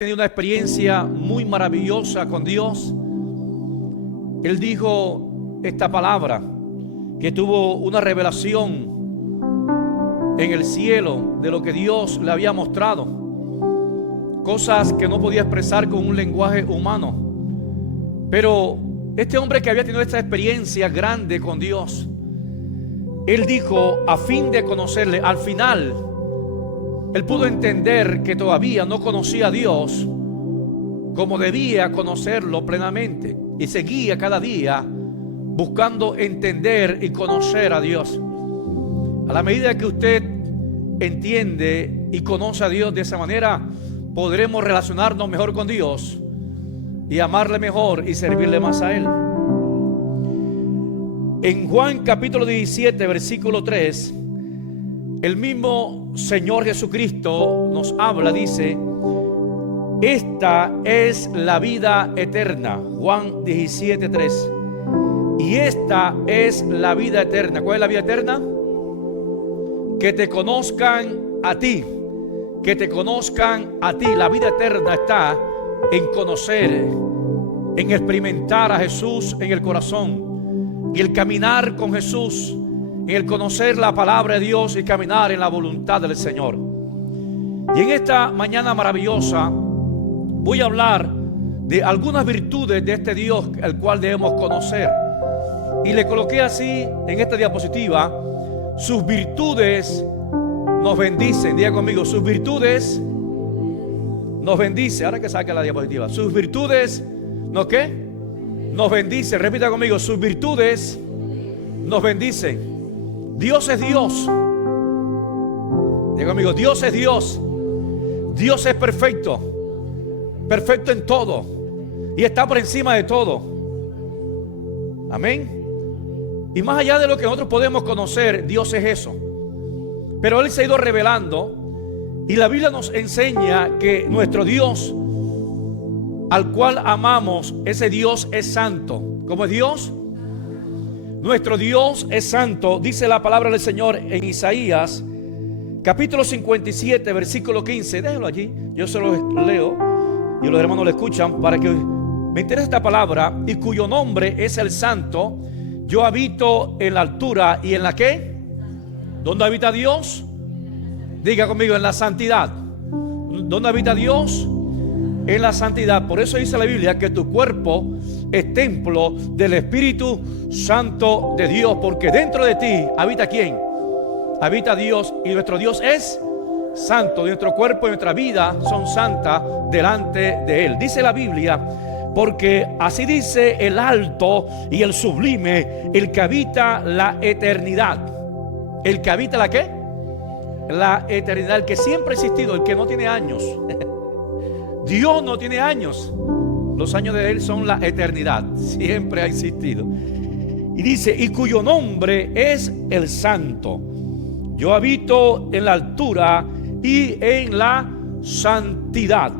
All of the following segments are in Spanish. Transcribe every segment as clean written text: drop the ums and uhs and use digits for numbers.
tenido una experiencia muy maravillosa con Dios. Él dijo esta palabra, que tuvo una revelación en el cielo de lo que Dios le había mostrado, cosas que no podía expresar con un lenguaje humano. Pero este hombre que había tenido esta experiencia grande con Dios, él dijo, a fin de conocerle, al final él pudo entender que todavía no conocía a Dios como debía conocerlo plenamente, y seguía cada día buscando entender y conocer a Dios. A la medida que usted entiende y conoce a Dios de esa manera, podremos relacionarnos mejor con Dios y amarle mejor y servirle más a Él. En Juan capítulo 17 versículo 3, el mismo Señor Jesucristo nos habla, dice: esta es la vida eterna. Juan 17:3. Y esta es la vida eterna. ¿Cuál es la vida eterna? Que te conozcan a ti. Que te conozcan a ti. La vida eterna está en conocer, en experimentar a Jesús en el corazón, y el caminar con Jesús, en el conocer la palabra de Dios y caminar en la voluntad del Señor. Y en esta mañana maravillosa voy a hablar de algunas virtudes de este Dios al cual debemos conocer. Y le coloqué así en esta diapositiva: sus virtudes nos bendicen. Diga conmigo, sus virtudes nos bendicen. Ahora que saque la diapositiva, sus virtudes ¿no qué? Nos bendicen. Repita conmigo, sus virtudes nos bendicen. Dios es Dios. Diga conmigo, Dios es Dios. Dios es perfecto. Perfecto en todo, y está por encima de todo. Amén. Y más allá de lo que nosotros podemos conocer, Dios es eso. Pero Él se ha ido revelando, y la Biblia nos enseña que nuestro Dios, al cual amamos, ese Dios es santo. ¿Cómo es Dios? Nuestro Dios es santo. Dice la palabra del Señor en Isaías capítulo 57 versículo 15. Déjelo allí, yo se lo leo y los hermanos lo escuchan para que me interese esta palabra: y cuyo nombre es el Santo. Yo habito en la altura y en la ¿qué? ¿Dónde habita Dios? Diga conmigo, en la santidad. ¿Dónde habita Dios? En la santidad. Por eso dice la Biblia que tu cuerpo es templo del Espíritu Santo de Dios, porque dentro de ti habita ¿quién? Habita Dios, y nuestro Dios es santo. Nuestro cuerpo y nuestra vida son santas delante de Él. Dice la Biblia: porque así dice el alto y el sublime, el que habita la eternidad. El que habita la ¿qué? La eternidad, el que siempre ha existido, el que no tiene años. Dios no tiene años. Los años de Él son la eternidad. Siempre ha existido. Y dice: y cuyo nombre es el Santo. Yo habito en la altura y en la santidad.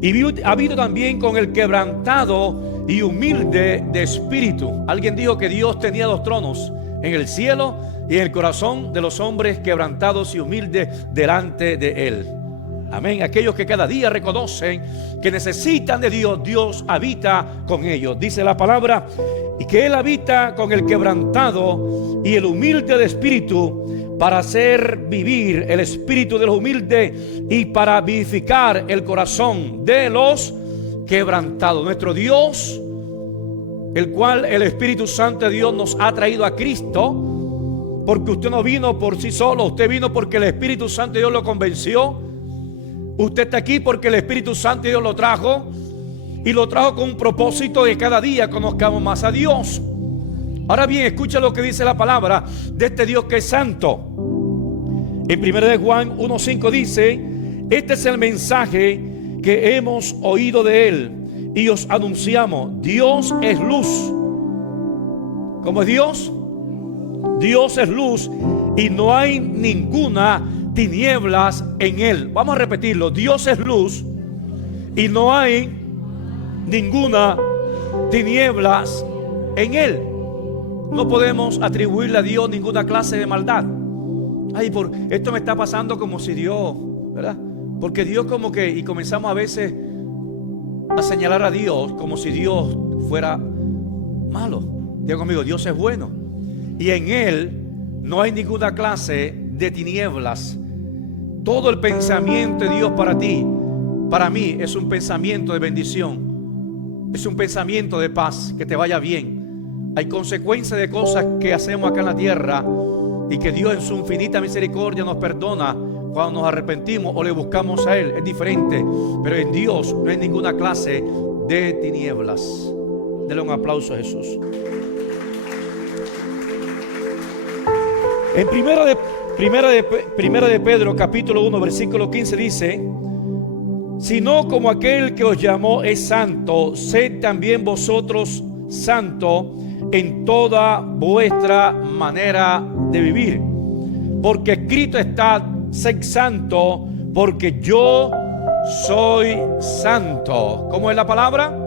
Y habito también con el quebrantado y humilde de espíritu. Alguien dijo que Dios tenía dos tronos, en el cielo y en el corazón de los hombres quebrantados y humildes delante de Él. Amén. Aquellos que cada día reconocen que necesitan de Dios, Dios habita con ellos. Dice la palabra: y que Él habita con el quebrantado y el humilde de espíritu, para hacer vivir el espíritu de los humildes y para vivificar el corazón de los quebrantados. Nuestro Dios, el cual el Espíritu Santo de Dios nos ha traído a Cristo, porque usted no vino por sí solo, usted vino porque el Espíritu Santo de Dios lo convenció. Usted está aquí porque el Espíritu Santo de Dios lo trajo, y lo trajo con un propósito de que cada día conozcamos más a Dios. Ahora bien, escucha lo que dice la palabra de este Dios que es santo. En 1 de Juan 1:5 dice: este es el mensaje que hemos oído de Él y os anunciamos. Dios es luz. ¿Cómo es Dios? Dios es luz, y no hay ninguna tinieblas en Él. Vamos a repetirlo: Dios es luz y no hay ninguna tinieblas en Él. No podemos atribuirle a Dios ninguna clase de maldad. Ay, esto me está pasando como si Dios, ¿verdad? Porque Dios como que, y comenzamos a veces a señalar a Dios como si Dios fuera malo. Diga conmigo, Dios es bueno. Y en Él no hay ninguna clase de tinieblas. Todo el pensamiento de Dios para ti, para mí, es un pensamiento de bendición. Es un pensamiento de paz, que te vaya bien. Hay consecuencias de cosas que hacemos acá en la tierra y que Dios en su infinita misericordia nos perdona cuando nos arrepentimos o le buscamos a Él. Es diferente, pero en Dios no hay ninguna clase de tinieblas. Denle un aplauso a Jesús. En primera de Pedro capítulo 1 versículo 15 dice: sino como aquel que os llamó es santo, sed también vosotros santos en toda vuestra manera de vivir, porque escrito está: sed santo, porque yo soy santo. ¿Cómo es la palabra?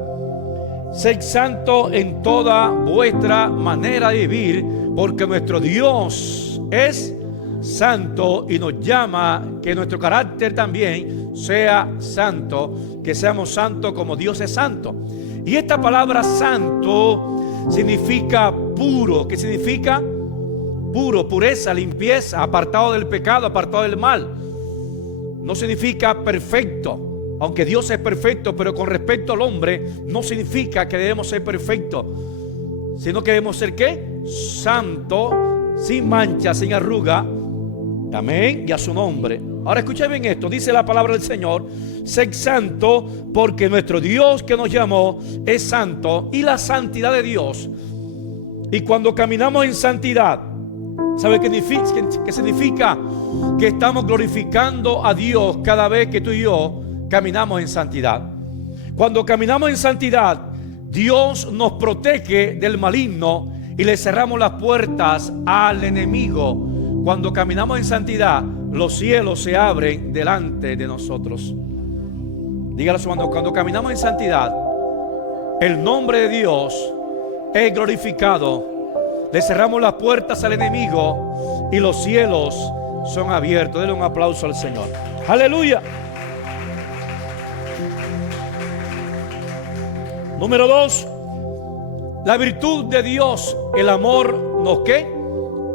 Sed santo en toda vuestra manera de vivir, porque nuestro Dios es santo y nos llama que nuestro carácter también sea santo, que seamos santos como Dios es santo. Y esta palabra santo significa puro. ¿Qué significa? Puro, pureza, limpieza, apartado del pecado, apartado del mal. No significa perfecto, aunque Dios es perfecto, pero con respecto al hombre no significa que debemos ser perfectos, sino que debemos ser ¿qué? Santo, sin mancha, sin arruga. Amén, y a su nombre. Ahora escuchen bien esto, dice la palabra del Señor: sed santo, porque nuestro Dios que nos llamó es santo. Y la santidad de Dios, y cuando caminamos en santidad, ¿sabe qué significa? Que estamos glorificando a Dios cada vez que tú y yo caminamos en santidad. Cuando caminamos en santidad, Dios nos protege del maligno y le cerramos las puertas al enemigo. Cuando caminamos en santidad, los cielos se abren delante de nosotros. Dígalo, cuando caminamos en santidad, el nombre de Dios es glorificado. Le cerramos las puertas al enemigo y los cielos son abiertos. Denle un aplauso al Señor. Aleluya. Número 2, la virtud de Dios, el amor, ¿nos qué?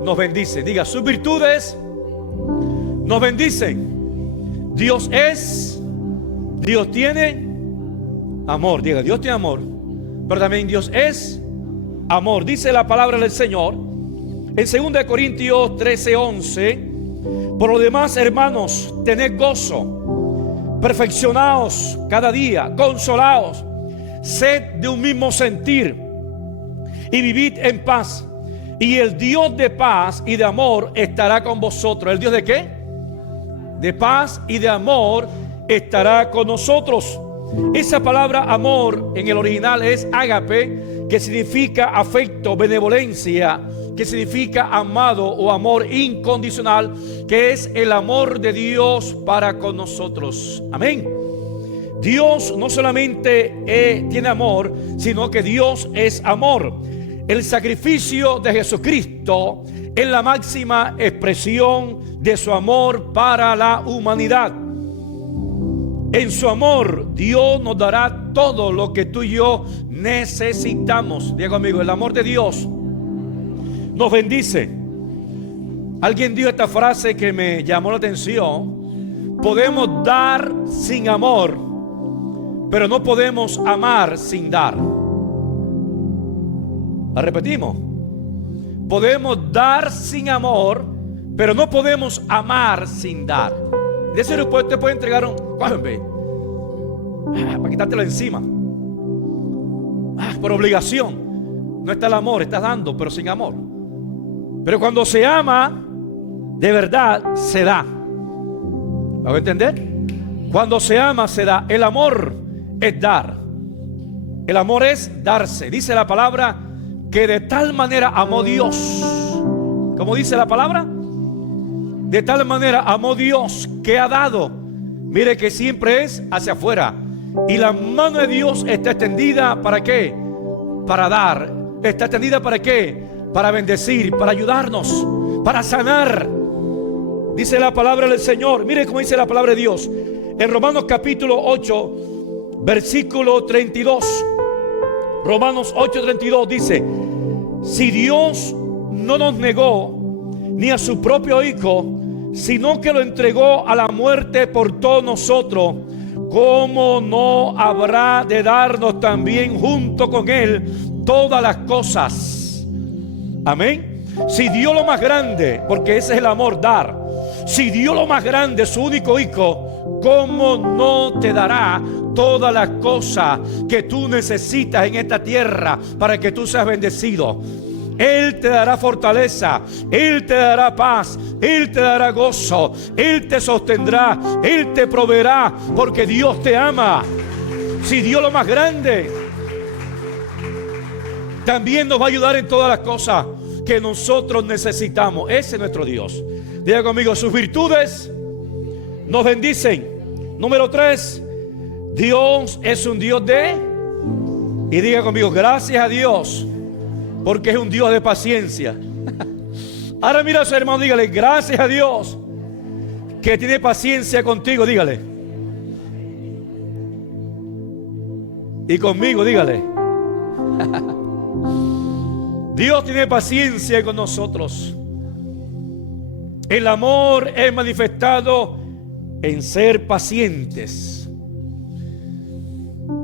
Nos bendice. Diga, sus virtudes nos bendicen. Dios tiene amor. Diga, Dios tiene amor, pero también Dios es amor. Dice la palabra del Señor en 2 Corintios 13:11: por lo demás, hermanos, tened gozo, perfeccionaos cada día, consolaos, sed de un mismo sentir y vivid en paz. Y el Dios de paz y de amor estará con vosotros. ¿El Dios de qué? De paz y de amor estará con nosotros. Esa palabra amor en el original es ágape, que significa afecto, benevolencia, que significa amado o amor incondicional, que es el amor de Dios para con nosotros. Amén. Dios no solamente tiene amor, sino que Dios es amor. El sacrificio de Jesucristo es la máxima expresión de su amor para la humanidad. En su amor, Dios nos dará todo lo que tú y yo necesitamos. Diego amigo, el amor de Dios nos bendice. Alguien dijo esta frase que me llamó la atención: podemos dar sin amor, pero no podemos amar sin dar. La repetimos: podemos dar sin amor, pero no podemos amar sin dar. De eso después te puede entregar un para quitártelo encima, por obligación. No está el amor, estás dando, pero sin amor. Pero cuando se ama de verdad, se da. ¿Lo voy a entender? Cuando se ama, se da. El amor es dar. El amor es darse. Dice la palabra que de tal manera amó Dios. ¿Cómo dice la palabra? De tal manera amó Dios que ha dado. Mire que siempre es hacia afuera. Y la mano de Dios está extendida ¿para qué? Para dar. Está extendida ¿para qué? Para bendecir, para ayudarnos, para sanar. Dice la palabra del Señor. Mire cómo dice la palabra de Dios En Romanos capítulo 8, versículo 32. Romanos 8:32 dice: si Dios no nos negó ni a su propio Hijo, sino que lo entregó a la muerte por todos nosotros, ¿cómo no habrá de darnos también junto con Él todas las cosas? Amén. Si dio lo más grande, porque ese es el amor, dar. Si dio lo más grande, su único Hijo, ¿cómo no te dará todas las cosas que tú necesitas en esta tierra para que tú seas bendecido? Él te dará fortaleza, Él te dará paz, Él te dará gozo, Él te sostendrá, Él te proveerá, porque Dios te ama. Si dio lo más grande, también nos va a ayudar en todas las cosas que nosotros necesitamos. Ese es nuestro Dios. Diga conmigo: sus virtudes nos bendicen. Número 3, Dios es un Dios de... Y diga conmigo: gracias a Dios, porque es un Dios de paciencia. Ahora mira a su hermano, dígale: gracias a Dios que tiene paciencia contigo. Dígale. Y conmigo, dígale. Dios tiene paciencia con nosotros. El amor es manifestado en ser pacientes.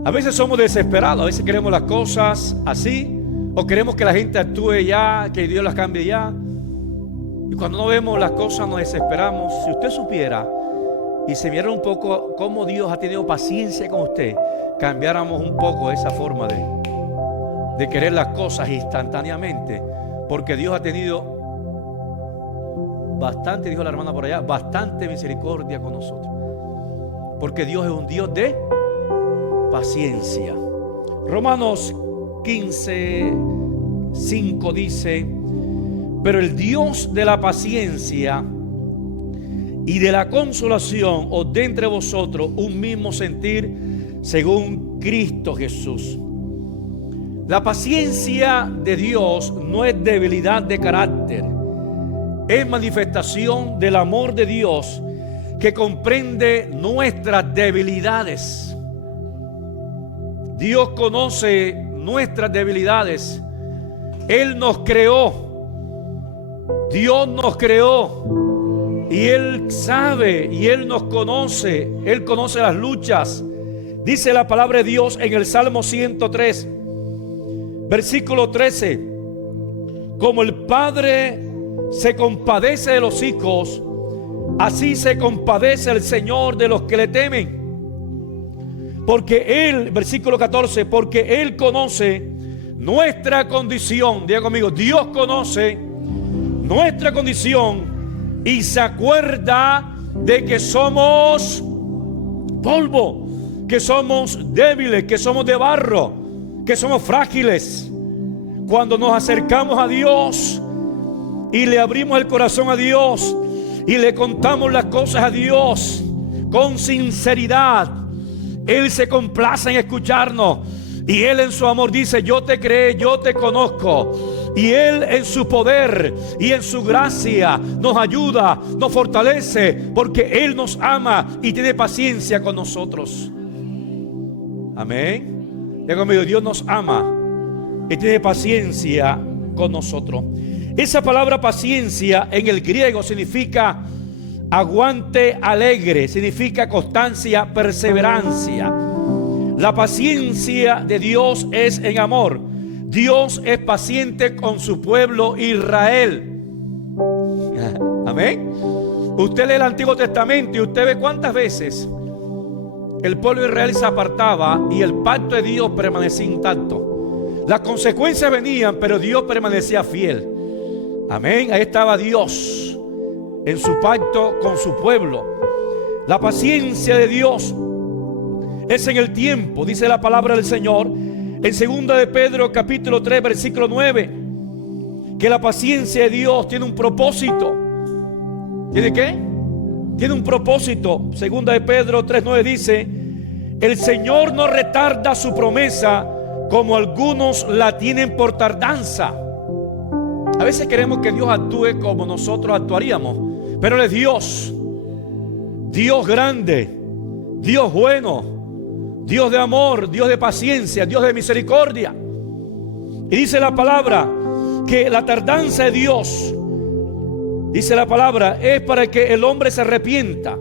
A veces somos desesperados, a veces queremos las cosas así, o queremos que la gente actúe ya, que Dios las cambie ya. Y cuando no vemos las cosas nos desesperamos. Si usted supiera y se viera un poco cómo Dios ha tenido paciencia con usted, cambiáramos un poco esa forma de querer las cosas instantáneamente. Porque Dios ha tenido bastante, dijo la hermana por allá, bastante misericordia con nosotros. Porque Dios es un Dios de paciencia. Romanos 15:5 dice: pero el Dios de la paciencia y de la consolación os dé entre vosotros un mismo sentir según Cristo Jesús. La paciencia de Dios no es debilidad de carácter, es manifestación del amor de Dios que comprende nuestras debilidades. Dios conoce nuestras debilidades. Él nos creó. Dios nos creó. Y Él sabe y Él nos conoce. Él conoce las luchas. Dice la palabra de Dios en el Salmo 103, versículo 13: como el Padre se compadece de los hijos, así se compadece el Señor de los que le temen. Porque Él, versículo 14, porque Él conoce nuestra condición. Diga conmigo: Dios conoce nuestra condición y se acuerda de que somos polvo, que somos débiles, que somos de barro, que somos frágiles. Cuando nos acercamos a Dios y le abrimos el corazón a Dios y le contamos las cosas a Dios con sinceridad, Él se complace en escucharnos. Y Él en su amor dice: yo te creé, yo te conozco. Y Él en su poder y en su gracia nos ayuda, nos fortalece, porque Él nos ama y tiene paciencia con nosotros. Amén. Diga conmigo: Dios nos ama y tiene paciencia con nosotros. Esa palabra paciencia en el griego significa aguante alegre, significa constancia, perseverancia. La paciencia de Dios es en amor. Dios es paciente con su pueblo Israel. Amén. Usted lee el Antiguo Testamento y usted ve cuántas veces el pueblo de Israel se apartaba y el pacto de Dios permanecía intacto. Las consecuencias venían, pero Dios permanecía fiel. Amén. Ahí estaba Dios en su pacto con su pueblo. La paciencia de Dios es en el tiempo, dice la palabra del Señor en 2 de Pedro capítulo 3 versículo 9, que la paciencia de Dios tiene un propósito. ¿Tiene qué? Tiene un propósito. 2 de Pedro 3:9 dice: el Señor no retarda su promesa como algunos la tienen por tardanza. A veces queremos que Dios actúe como nosotros actuaríamos, pero Él es Dios, Dios grande, Dios bueno, Dios de amor, Dios de paciencia, Dios de misericordia. Y dice la palabra que la tardanza de Dios, dice la palabra, es para que el hombre se arrepienta.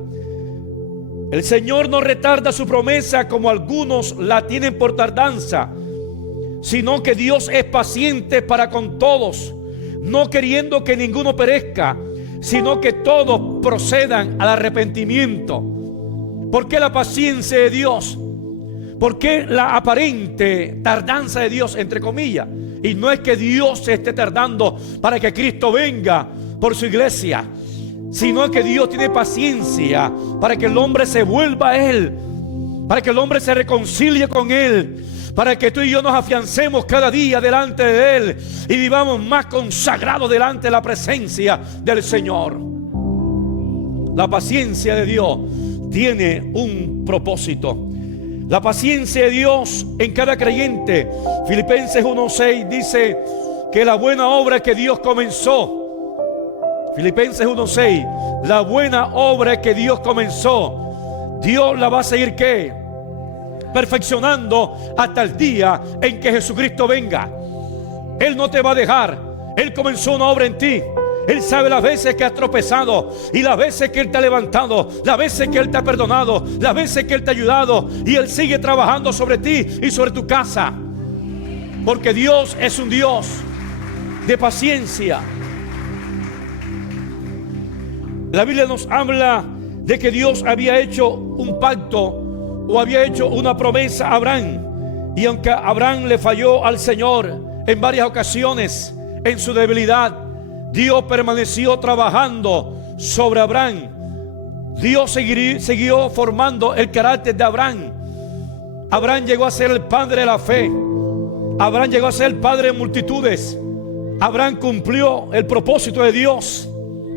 El Señor no retarda su promesa como algunos la tienen por tardanza, sino que Dios es paciente para con todos, no queriendo que ninguno perezca, sino que todos procedan al arrepentimiento. ¿Por qué la paciencia de Dios? ¿Por qué la aparente tardanza de Dios, entre comillas? Y no es que Dios se esté tardando para que Cristo venga por su iglesia, sino que Dios tiene paciencia para que el hombre se vuelva a Él, para que el hombre se reconcilie con Él, para que tú y yo nos afiancemos cada día delante de Él y vivamos más consagrados delante de la presencia del Señor. La paciencia de Dios tiene un propósito. La paciencia de Dios en cada creyente. Filipenses 1:6 dice que la buena obra que Dios comenzó, Filipenses 1:6, la buena obra que Dios comenzó, Dios la va a seguir ¿qué? Perfeccionando hasta el día en que Jesucristo venga. Él no te va a dejar. Él comenzó una obra en ti. Él sabe las veces que has tropezado y las veces que Él te ha levantado, las veces que Él te ha perdonado, las veces que Él te ha ayudado, y Él sigue trabajando sobre ti y sobre tu casa, porque Dios es un Dios de paciencia. La Biblia nos habla de que Dios había hecho un pacto o había hecho una promesa a Abraham, y aunque Abraham le falló al Señor en varias ocasiones en su debilidad, Dios permaneció trabajando sobre Abraham. Dios siguió formando el carácter de Abraham. Abraham llegó a ser el padre de la fe. Abraham llegó a ser el padre de multitudes. Abraham cumplió el propósito de Dios.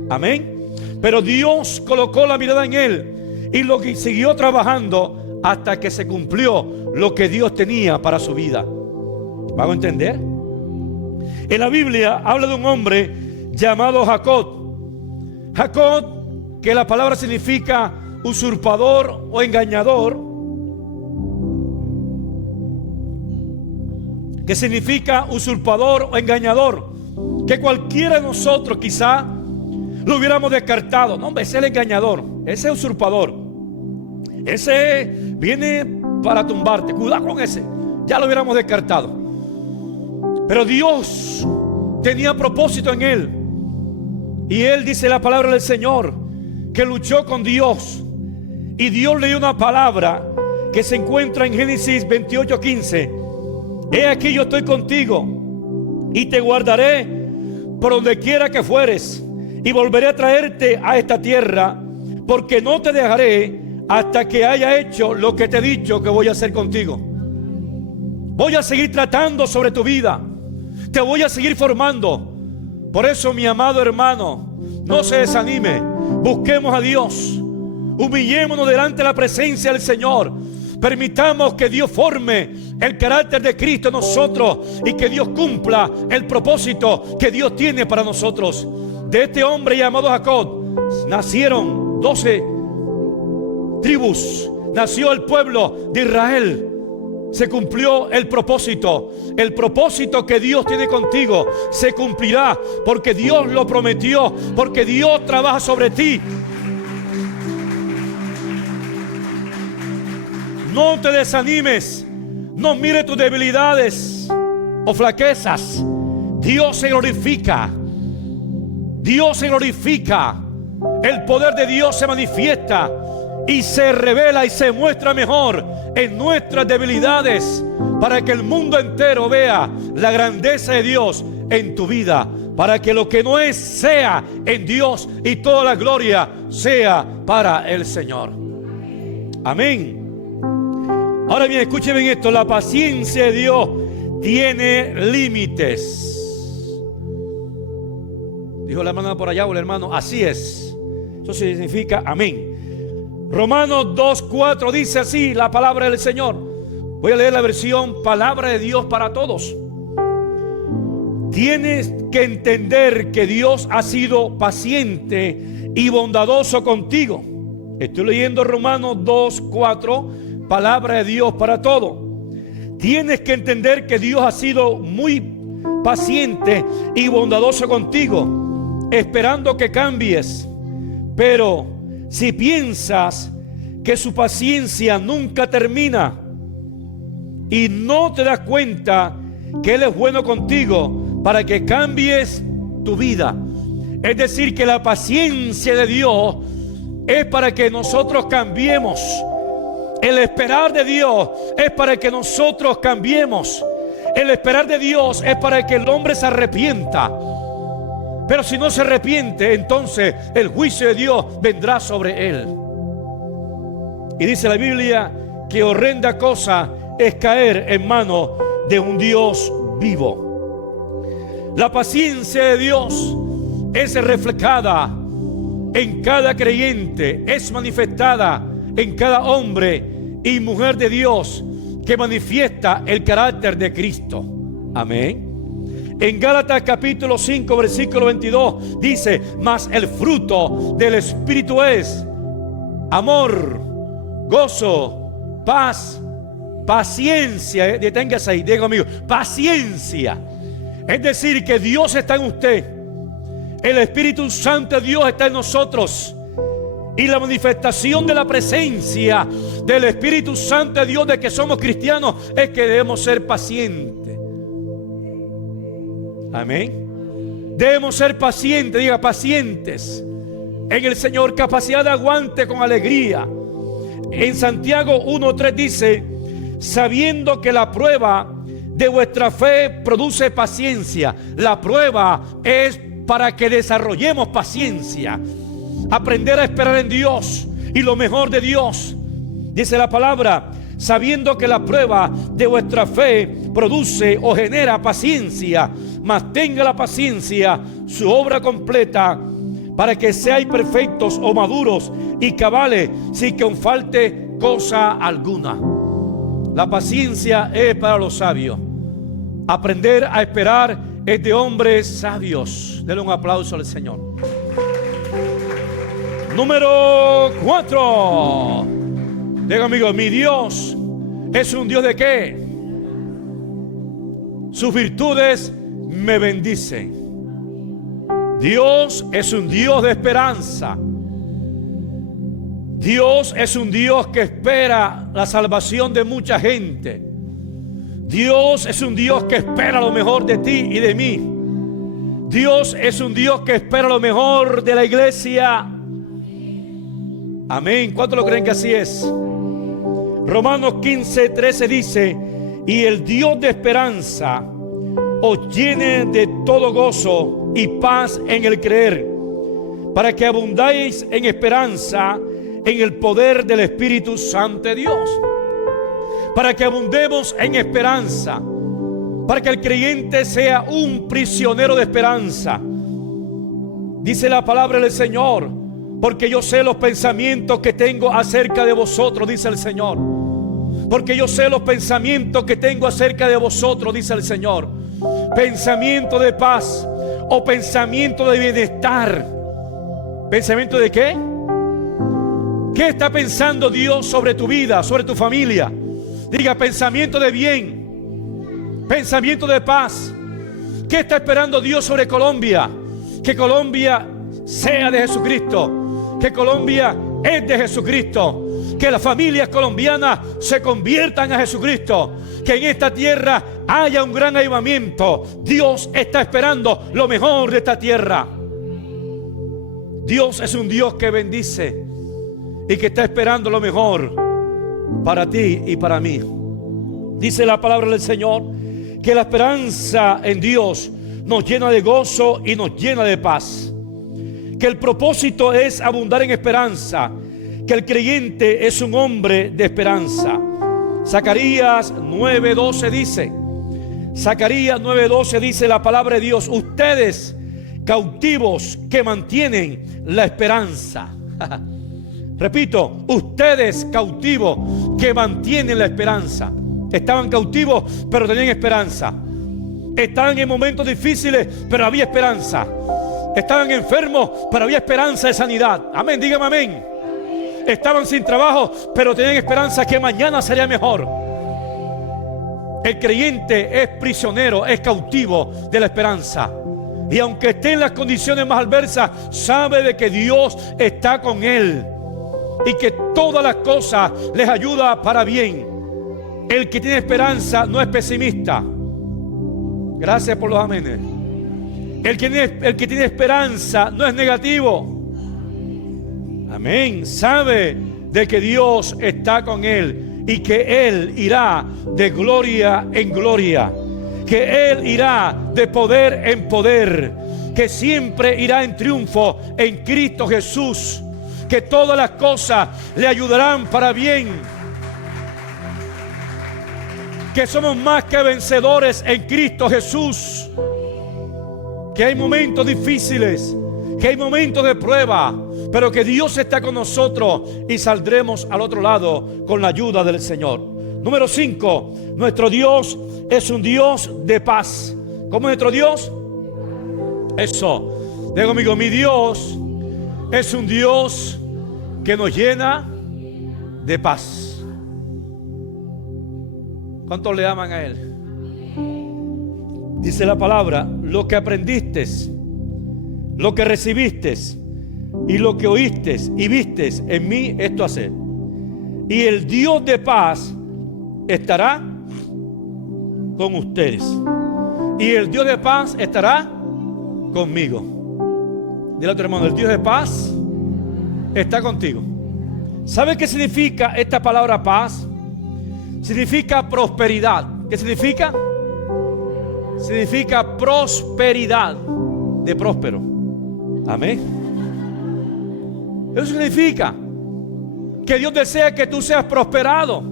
Amén. Pero Dios colocó la mirada en él y lo que siguió trabajando hasta que se cumplió lo que Dios tenía para su vida. ¿Van a entender? En la Biblia habla de un hombre llamado Jacob. Jacob, que la palabra significa usurpador o engañador, que significa usurpador o engañador, que cualquiera de nosotros quizá lo hubiéramos descartado. No, hombre, ese es el engañador, ese es usurpador, ese viene para tumbarte, cuidado con ese, ya lo hubiéramos descartado. Pero Dios tenía propósito en él. Y él, dice la palabra del Señor, que luchó con Dios. Y Dios le dio una palabra que se encuentra en Génesis 28:15. He aquí yo estoy contigo y te guardaré por donde quiera que fueres, y volveré a traerte a esta tierra, porque no te dejaré hasta que haya hecho lo que te he dicho que voy a hacer contigo. Voy a seguir tratando sobre tu vida. Te voy a seguir formando. Por eso, mi amado hermano, no se desanime. Busquemos a Dios. Humillémonos delante de la presencia del Señor. Permitamos que Dios forme el carácter de Cristo en nosotros y que Dios cumpla el propósito que Dios tiene para nosotros. De este hombre llamado Jacob nacieron 12 tribus. Nació el pueblo de Israel. Se cumplió el propósito. El propósito que Dios tiene contigo se cumplirá, porque Dios lo prometió, porque Dios trabaja sobre ti. No te desanimes. No mire tus debilidades o flaquezas. Dios se glorifica. Dios se glorifica. El poder de Dios se manifiesta y se revela y se muestra mejor en nuestras debilidades, para que el mundo entero vea la grandeza de Dios en tu vida, para que lo que no es sea en Dios y toda la gloria sea para el Señor. Amén. Ahora bien, escuchen bien esto. La paciencia de Dios tiene límites. Dijo la hermana por allá o el hermano, así es. Eso significa amén. Romanos 2:4 dice así la palabra del Señor. Voy a leer la versión Palabra de Dios para Todos. Tienes que entender que Dios ha sido paciente y bondadoso contigo. Estoy leyendo Romanos 2:4, palabra de Dios para todo. Tienes que entender que Dios ha sido muy paciente y bondadoso contigo, esperando que cambies. Pero si piensas que su paciencia nunca termina y no te das cuenta que Él es bueno contigo para que cambies tu vida, es decir, que la paciencia de Dios es para que nosotros cambiemos. El esperar de Dios es para que nosotros cambiemos. El esperar de Dios es para que el hombre se arrepienta. Pero si no se arrepiente, entonces el juicio de Dios vendrá sobre él. Y dice la Biblia que horrenda cosa es caer en manos de un Dios vivo. La paciencia de Dios es reflejada en cada creyente, es manifestada en cada hombre y mujer de Dios que manifiesta el carácter de Cristo. Amén. En Gálatas capítulo 5 versículo 22 dice: mas el fruto del Espíritu es amor, gozo, paz, paciencia. Deténgase ahí, diga conmigo, paciencia. Es decir, que Dios está en usted, el Espíritu Santo de Dios está en nosotros. Y la manifestación de la presencia del Espíritu Santo de Dios, de que somos cristianos, es que debemos ser pacientes. Amén. Debemos ser pacientes, diga pacientes en el Señor, capacidad de aguante con alegría. En Santiago 1:3 dice: sabiendo que la prueba de vuestra fe produce paciencia. La prueba es para que desarrollemos paciencia. Aprender a esperar en Dios y lo mejor de Dios. Dice la palabra: sabiendo que la prueba de vuestra fe produce o genera paciencia, mas tenga la paciencia su obra completa, para que seáis perfectos o maduros y cabales, sin que os falte cosa alguna. La paciencia es para los sabios. Aprender a esperar es de hombres sabios. Denle un aplauso al Señor. Número 4. Diga amigo, mi Dios es un Dios de ¿qué? Sus virtudes me bendicen. Dios es un Dios de esperanza. Dios es un Dios que espera la salvación de mucha gente. Dios es un Dios que espera lo mejor de ti y de mí. Dios es un Dios que espera lo mejor de la iglesia. Amén. ¿Cuántos lo creen que así es? Romanos 15:13 dice: y el Dios de esperanza os llene de todo gozo y paz en el creer, para que abundáis en esperanza en el poder del Espíritu Santo de Dios. Para que abundemos en esperanza, para que el creyente sea un prisionero de esperanza. Dice la palabra del Señor: porque yo sé los pensamientos que tengo acerca de vosotros, dice el Señor. Porque yo sé los pensamientos que tengo acerca de vosotros, dice el Señor. Pensamiento de paz o pensamiento de bienestar. ¿Pensamiento de qué? ¿Qué está pensando Dios sobre tu vida, sobre tu familia? Diga pensamiento de bien, pensamiento de paz. ¿Qué está esperando Dios sobre Colombia? Que Colombia sea de Jesucristo, que Colombia es de Jesucristo, que las familias colombianas se conviertan a Jesucristo, que en esta tierra haya un gran avivamiento. Dios está esperando lo mejor de esta tierra. Dios es un Dios que bendice y que está esperando lo mejor para ti y para mí. Dice la palabra del Señor que la esperanza en Dios nos llena de gozo y nos llena de paz. Que el propósito es abundar en esperanza, que el creyente es un hombre de esperanza. Zacarías 9:12 dice, Zacarías 9:12 dice la palabra de Dios: ustedes cautivos que mantienen la esperanza. Repito, ustedes cautivos que mantienen la esperanza. Estaban cautivos pero tenían esperanza. Estaban en momentos difíciles pero había esperanza. Estaban enfermos pero había esperanza de sanidad. Amén, dígame amén. estaban sin trabajo, pero tenían esperanza que mañana sería mejor. El creyente es prisionero, es cautivo de la esperanza. Y aunque esté en las condiciones más adversas, sabe de que Dios está con él y que todas las cosas les ayuda para bien. El que tiene esperanza no es pesimista. Gracias por los amenes. El que tiene esperanza no es negativo. Amén. Sabe de que Dios está con él y que él irá de gloria en gloria, que él irá de poder en poder, que siempre irá en triunfo en Cristo Jesús, que todas las cosas le ayudarán para bien, que somos más que vencedores en Cristo Jesús, que hay momentos difíciles, que hay momentos de prueba, pero que Dios está con nosotros y saldremos al otro lado con la ayuda del Señor. Número 5, nuestro Dios es un Dios de paz. ¿Cómo es nuestro Dios? Eso. Digo conmigo, mi Dios es un Dios que nos llena de paz. ¿Cuántos le aman a Él? Dice la palabra, lo que aprendiste, lo que recibiste y lo que oíste y viste en mí, esto hacer. Y el Dios de paz estará con ustedes. Y el Dios de paz estará conmigo. Dile a tu hermano, el Dios de paz está contigo. ¿Sabe qué significa esta palabra paz? Significa prosperidad. ¿Qué significa? Significa prosperidad, de próspero. Amén. Eso significa que Dios desea que tú seas prosperado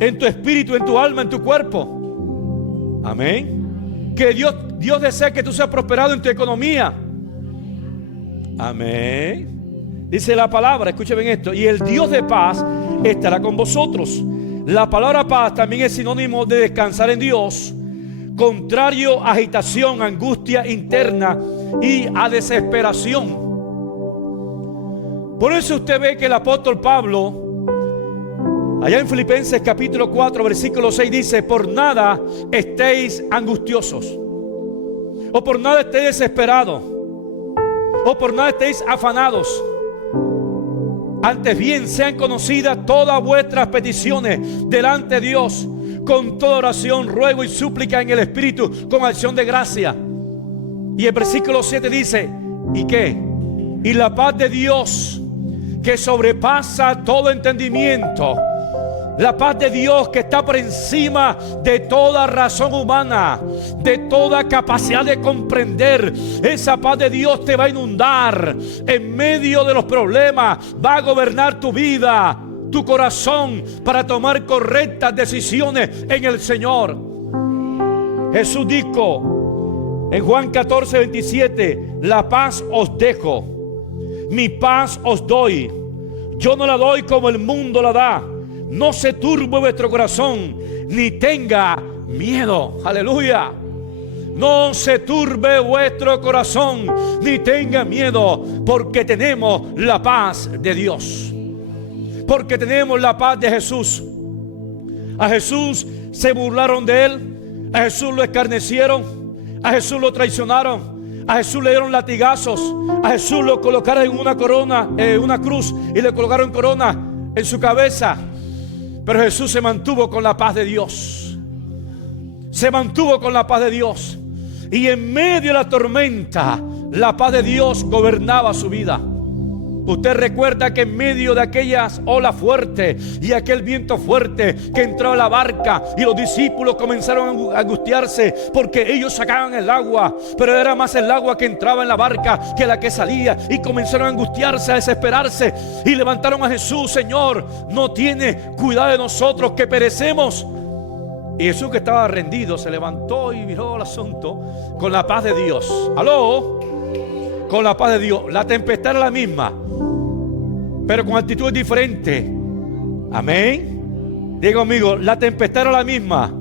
en tu espíritu, en tu alma, en tu cuerpo. Amén. Que Dios desea que tú seas prosperado en tu economía. Amén. Dice la palabra, escuchen bien esto, y el Dios de paz estará con vosotros. La palabra paz también es sinónimo de descansar en Dios, contrario a agitación, angustia interna y a desesperación. Por eso usted ve que el apóstol Pablo, allá en Filipenses capítulo 4 versículo 6 dice, por nada estéis angustiosos, o por nada estéis desesperados, o por nada estéis afanados. Antes bien sean conocidas todas vuestras peticiones delante de Dios, con toda oración, ruego y súplica en el Espíritu, con acción de gracia. Y el versículo 7 dice, ¿y qué? Y la paz de Dios, que sobrepasa todo entendimiento, la paz de Dios que está por encima de toda razón humana, de toda capacidad de comprender, esa paz de Dios te va a inundar en medio de los problemas, va a gobernar tu vida, tu corazón, para tomar correctas decisiones en el Señor. Jesús dijo en Juan 14, 27, la paz os dejo, mi paz os doy. Yo no la doy como el mundo la da. No se turbe vuestro corazón, ni tenga miedo. Aleluya. No se turbe vuestro corazón, ni tenga miedo, porque tenemos la paz de Dios. Porque tenemos la paz de Jesús. A Jesús se burlaron de él, a Jesús lo escarnecieron, a Jesús lo traicionaron, a Jesús le dieron latigazos, a Jesús lo colocaron en una corona, una cruz, y le colocaron corona en su cabeza. Pero Jesús se mantuvo con la paz de Dios. Se mantuvo con la paz de Dios. Y en medio de la tormenta, la paz de Dios gobernaba su vida. Usted recuerda que en medio de aquellas olas fuertes y aquel viento fuerte que entró a la barca, y los discípulos comenzaron a angustiarse porque ellos sacaban el agua, pero era más el agua que entraba en la barca que la que salía, y comenzaron a angustiarse, a desesperarse, y levantaron a Jesús. Señor, no tiene cuidado de nosotros que perecemos. Y Jesús, que estaba rendido, se levantó y miró el asunto con la paz de Dios. ¿Aló? Con la paz de Dios. La tempestad era la misma, pero con actitudes diferentes. Amén. Diga conmigo, la tempestad era la misma,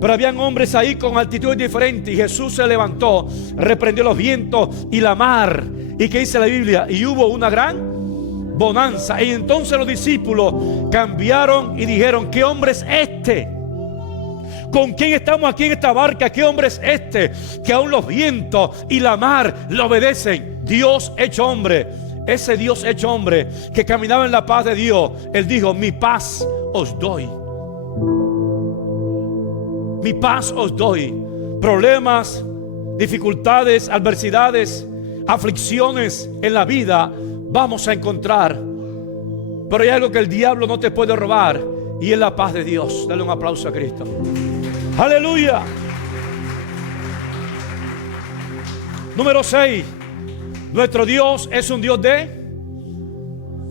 pero habían hombres ahí con actitudes diferentes. Y Jesús se levantó, reprendió los vientos y la mar. ¿Y qué dice la Biblia? Y hubo una gran bonanza. Y entonces los discípulos cambiaron y dijeron: ¿qué hombre es este? ¿Con quién estamos aquí en esta barca? ¿Qué hombre es este que aún los vientos y la mar le obedecen? Dios hecho hombre. Ese Dios hecho hombre que caminaba en la paz de Dios, Él dijo: mi paz os doy. Mi paz os doy. Problemas, dificultades, adversidades, aflicciones en la vida vamos a encontrar, pero hay algo que el diablo no te puede robar, y es la paz de Dios. Dale un aplauso a Cristo. Aleluya. Número 6. Nuestro Dios es un Dios de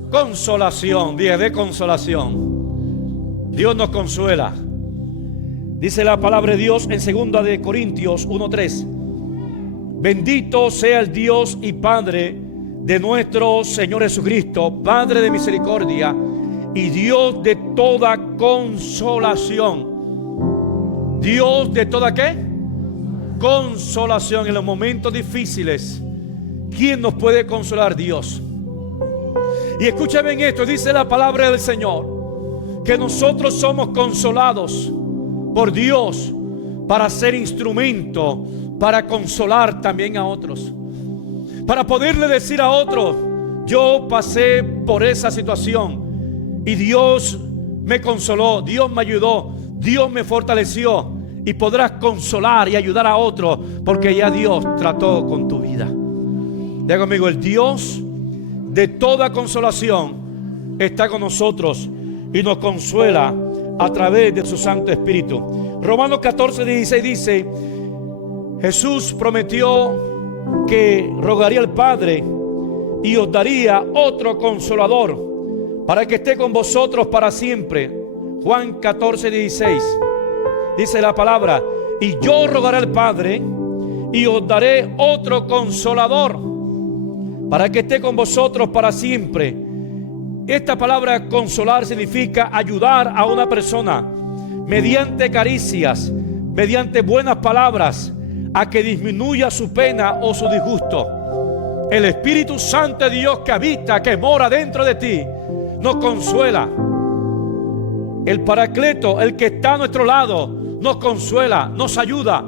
consolación. Dije, de consolación. Dios nos consuela. Dice la palabra de Dios en 2 de Corintios 1:3: bendito sea el Dios y Padre de nuestro Señor Jesucristo, Padre de misericordia y Dios de toda consolación. Dios de toda ¿qué? Consolación. En los momentos difíciles, ¿quién nos puede consolar? Dios. Y escúchame en esto, dice la palabra del Señor, que nosotros somos consolados por Dios para ser instrumento, para consolar también a otros, para poderle decir a otros: yo pasé por esa situación y Dios me consoló, Dios me ayudó, Dios me fortaleció. Y podrás consolar y ayudar a otros porque ya Dios trató con tu vida. Diga conmigo: el Dios de toda consolación está con nosotros y nos consuela a través de su Santo Espíritu. Romanos 14:16 dice: Jesús prometió que rogaría al Padre y os daría otro consolador para que esté con vosotros para siempre. Juan 14:16 dice la palabra: y yo rogaré al Padre y os daré otro consolador para que esté con vosotros para siempre. Esta palabra consolar significa ayudar a una persona mediante caricias, mediante buenas palabras, a que disminuya su pena o su disgusto. El Espíritu Santo de Dios que habita, que mora dentro de ti, nos consuela. El Paracleto, el que está a nuestro lado, nos consuela, nos ayuda.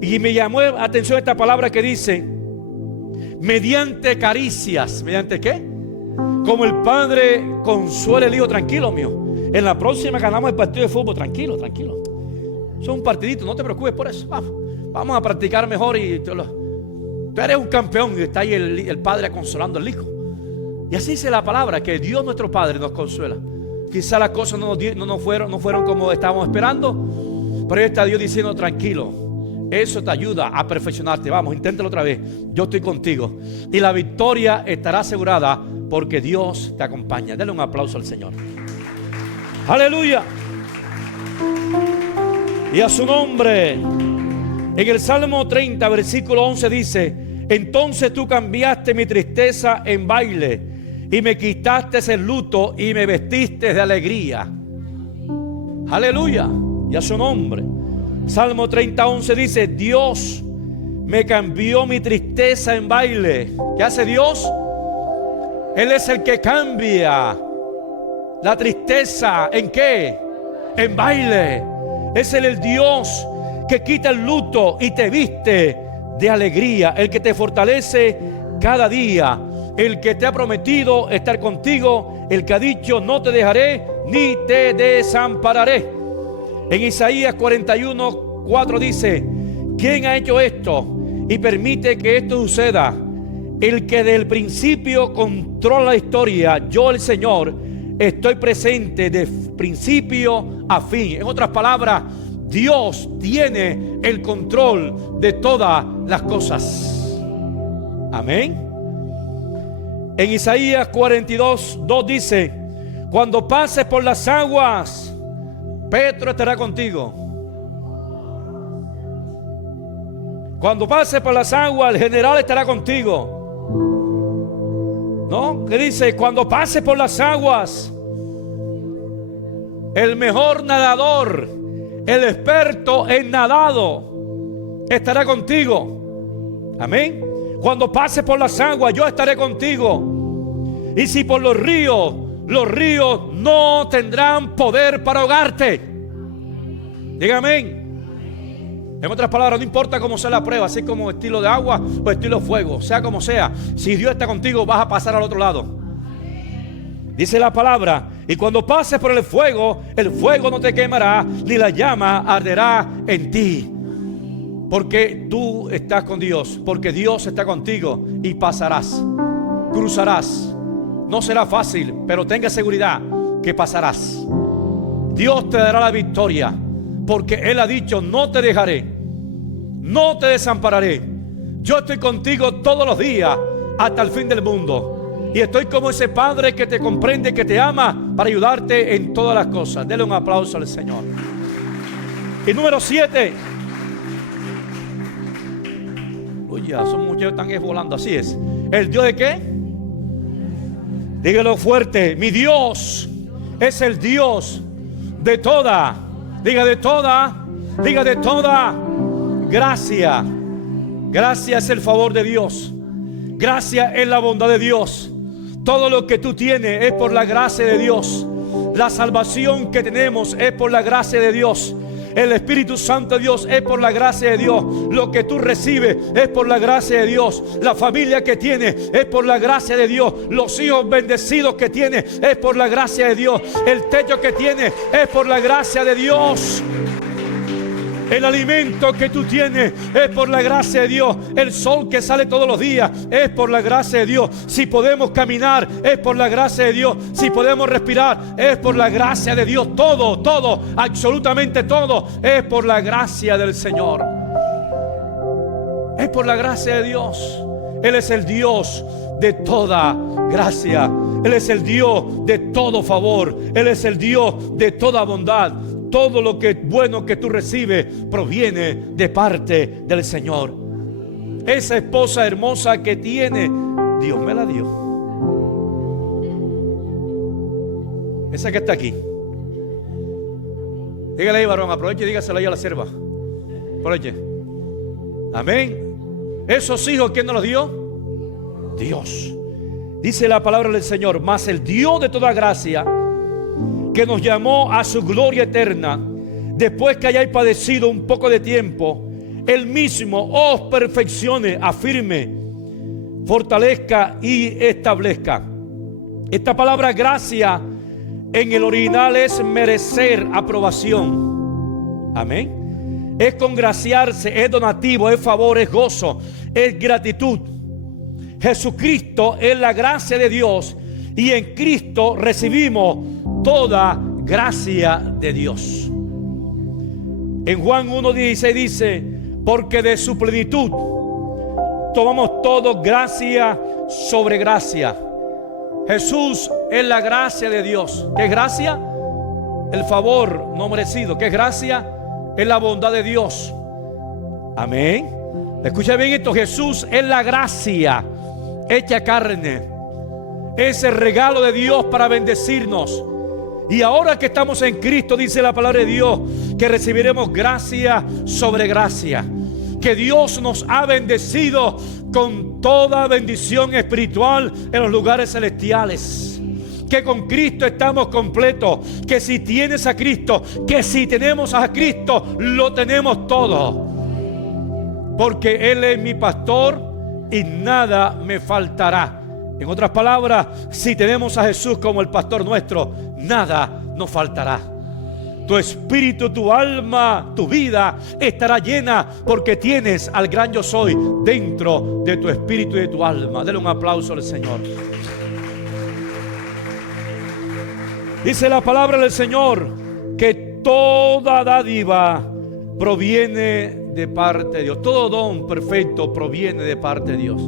Y me llamó la atención esta palabra que dice: mediante caricias. ¿Mediante qué? Como el padre consuela al hijo. Tranquilo, mío, en la próxima ganamos el partido de fútbol. Tranquilo, tranquilo. Eso es un partidito, no te preocupes por eso. Vamos a practicar mejor. Y tú eres un campeón. Y está ahí el padre consolando al hijo. Y así dice la palabra, que Dios nuestro Padre nos consuela. Quizá las cosas no fueron como estábamos esperando, pero está Dios diciendo: tranquilo, eso te ayuda a perfeccionarte. Vamos, inténtalo otra vez. Yo estoy contigo. Y la victoria estará asegurada porque Dios te acompaña. Dale un aplauso al Señor. Aleluya. Y a su nombre. En el Salmo 30, versículo 11 dice: entonces tú cambiaste mi tristeza en baile y me quitaste el luto y me vestiste de alegría. Aleluya. Y a su nombre. Salmo 30:11 dice: Dios me cambió mi tristeza en baile. ¿Qué hace Dios? Él es el que cambia la tristeza. ¿En qué? En baile. Es Él el Dios que quita el luto y te viste de alegría. El que te fortalece cada día. El que te ha prometido estar contigo. El que ha dicho: no te dejaré ni te desampararé. En Isaías 41:4 dice: ¿quién ha hecho esto y permite que esto suceda? El que del principio controla la historia. Yo, el Señor, estoy presente de principio a fin. En otras palabras, Dios tiene el control de todas las cosas. Amén. En Isaías 42:2 dice: cuando pases por las aguas, Petro estará contigo. Cuando pases por las aguas, el general estará contigo. ¿No? ¿Qué dice? Cuando pases por las aguas, el mejor nadador, el experto en nadado, estará contigo. Amén. Cuando pases por las aguas, yo estaré contigo. Y si por los ríos no tendrán poder para ahogarte. Dígame. En otras palabras, no importa cómo sea la prueba, así como estilo de agua o estilo de fuego, sea como sea, si Dios está contigo, vas a pasar al otro lado. Dice la palabra: y cuando pases por el fuego no te quemará, ni la llama arderá en ti. Porque tú estás con Dios, porque Dios está contigo, y pasarás, cruzarás. No será fácil, pero tenga seguridad que pasarás. Dios te dará la victoria, porque Él ha dicho: no te dejaré, no te desampararé. Yo estoy contigo todos los días hasta el fin del mundo. Y estoy como ese Padre que te comprende, que te ama, para ayudarte en todas las cosas. Dele un aplauso al Señor. Y número 7. Oye, son muchachos están volando. Así es. ¿El Dios de qué? Dígalo fuerte: mi Dios es el Dios de toda. Diga de toda. Diga de toda gracia. Gracia es el favor de Dios. Gracia es la bondad de Dios. Todo lo que tú tienes es por la gracia de Dios. La salvación que tenemos es por la gracia de Dios. El Espíritu Santo de Dios es por la gracia de Dios. Lo que tú recibes es por la gracia de Dios. La familia que tienes es por la gracia de Dios. Los hijos bendecidos que tienes es por la gracia de Dios. El techo que tienes es por la gracia de Dios. El alimento que tú tienes es por la gracia de Dios. El sol que sale todos los días es por la gracia de Dios. Si podemos caminar es por la gracia de Dios. Si podemos respirar es por la gracia de Dios. Todo, absolutamente todo es por la gracia del Señor. Es por la gracia de Dios. Él es el Dios de toda gracia. Él es el Dios de todo favor. Él es el Dios de toda bondad. Todo lo que bueno que tú recibes proviene de parte del Señor. Esa esposa hermosa que tiene, Dios me la dio. Esa que está aquí. Dígale ahí, varón, aproveche y dígaselo ahí a la sierva. Aproveche. Amén. Esos hijos, ¿quién nos los dio? Dios. Dice la palabra del Señor: mas el Dios de toda gracia, que nos llamó a su gloria eterna, después que hayáis padecido un poco de tiempo, Él mismo os perfeccione, afirme, fortalezca y establezca. Esta palabra gracia en el original es merecer aprobación. Amén. Es congraciarse, es donativo, es favor, es gozo, es gratitud. Jesucristo es la gracia de Dios, y en Cristo recibimos toda gracia de Dios. En Juan 1:16 dice: porque de su plenitud tomamos todo gracia sobre gracia. Jesús es la gracia de Dios. ¿Qué es gracia? El favor no merecido. ¿Qué es gracia? Es la bondad de Dios. Amén. Escucha bien esto: Jesús es la gracia hecha carne. Es el regalo de Dios para bendecirnos. Y ahora que estamos en Cristo, dice la palabra de Dios, que recibiremos gracia sobre gracia. Que Dios nos ha bendecido con toda bendición espiritual en los lugares celestiales. Que con Cristo estamos completos. Que si tienes a Cristo, que si tenemos a Cristo, lo tenemos todo. Porque Él es mi pastor y nada me faltará. En otras palabras, si tenemos a Jesús como el pastor nuestro, nada nos faltará. Tu espíritu, tu alma, tu vida estará llena, porque tienes al gran yo soy dentro de tu espíritu y de tu alma. Dale un aplauso al Señor. Dice la palabra del Señor que toda dádiva proviene de parte de Dios. Todo don perfecto proviene de parte de Dios.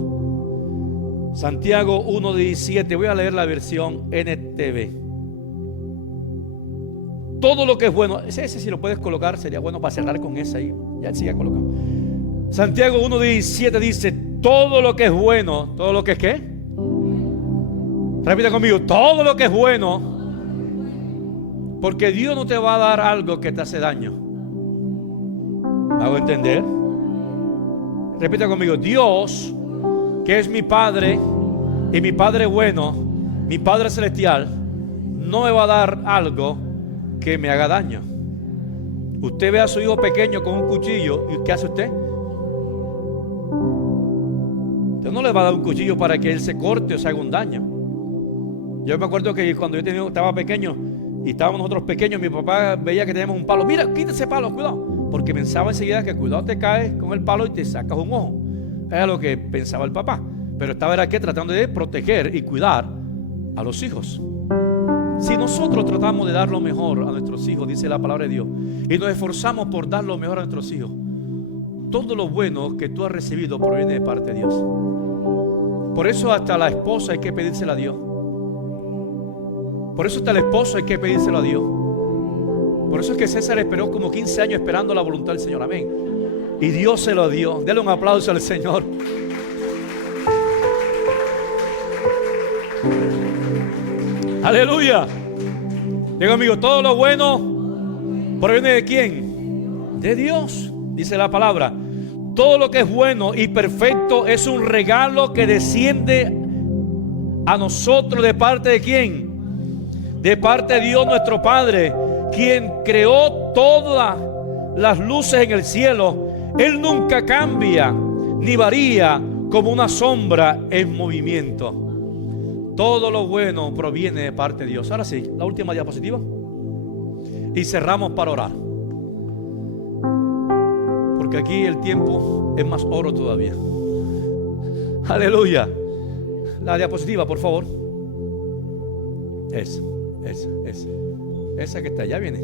Santiago 1:17. Voy a leer la versión NTV. Todo lo que es bueno. Ese si lo puedes colocar, sería bueno para cerrar con ese ahí. Ya sigue colocado. Santiago 1:17 dice: todo lo que es bueno. ¿Todo lo que es qué? Repita conmigo: todo lo que es bueno. Porque Dios no te va a dar algo que te hace daño. ¿Me hago entender? Repita conmigo: Dios, que es mi Padre y mi Padre bueno, mi Padre Celestial no me va a dar algo que me haga daño. Usted ve a su hijo pequeño con un cuchillo y ¿qué hace usted? Usted no le va a dar un cuchillo para que él se corte o se haga un daño. Yo me acuerdo que cuando estaba pequeñño y estábamos nosotros pequeños, mi papá veía que teníamos un palo. Mira, quita ese palo, cuidado. Porque pensaba enseguida que cuidado, te caes con el palo y te sacas un ojo. Era lo que pensaba el papá. Pero estaba era que tratando de proteger y cuidar a los hijos. Si nosotros tratamos de dar lo mejor a nuestros hijos, dice la palabra de Dios, y nos esforzamos por dar lo mejor a nuestros hijos, todo lo bueno que tú has recibido proviene de parte de Dios. Por eso hasta la esposa hay que pedírsela a Dios. Por eso hasta el esposo hay que pedírselo a Dios. Por eso es que César esperó como 15 años esperando la voluntad del Señor. Amén. Y Dios se lo dio. Dele un aplauso al Señor. Aleluya. Digo, amigo, todo lo bueno proviene ¿de quién? De Dios, dice la palabra. Todo lo que es bueno y perfecto es un regalo que desciende a nosotros de parte de ¿quién? De parte de Dios nuestro Padre, quien creó todas las luces en el cielo. Él nunca cambia ni varía como una sombra en movimiento. Todo lo bueno proviene de parte de Dios. Ahora sí, la última diapositiva. Y cerramos para orar. Porque aquí el tiempo es más oro todavía. Aleluya. La diapositiva, por favor. Esa que está, ya viene.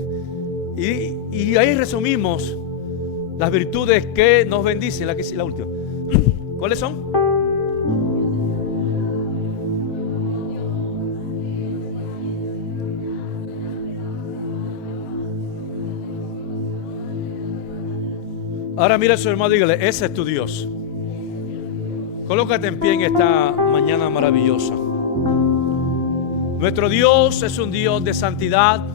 Y ahí resumimos las virtudes que nos bendicen. La última. ¿Cuáles son? Ahora mira a su hermano y dígale, ese es tu Dios. Colócate en pie en esta mañana maravillosa. Nuestro Dios es un Dios de santidad,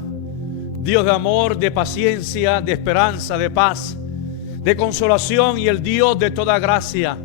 Dios de amor, de paciencia, de esperanza, de paz, de consolación y el Dios de toda gracia.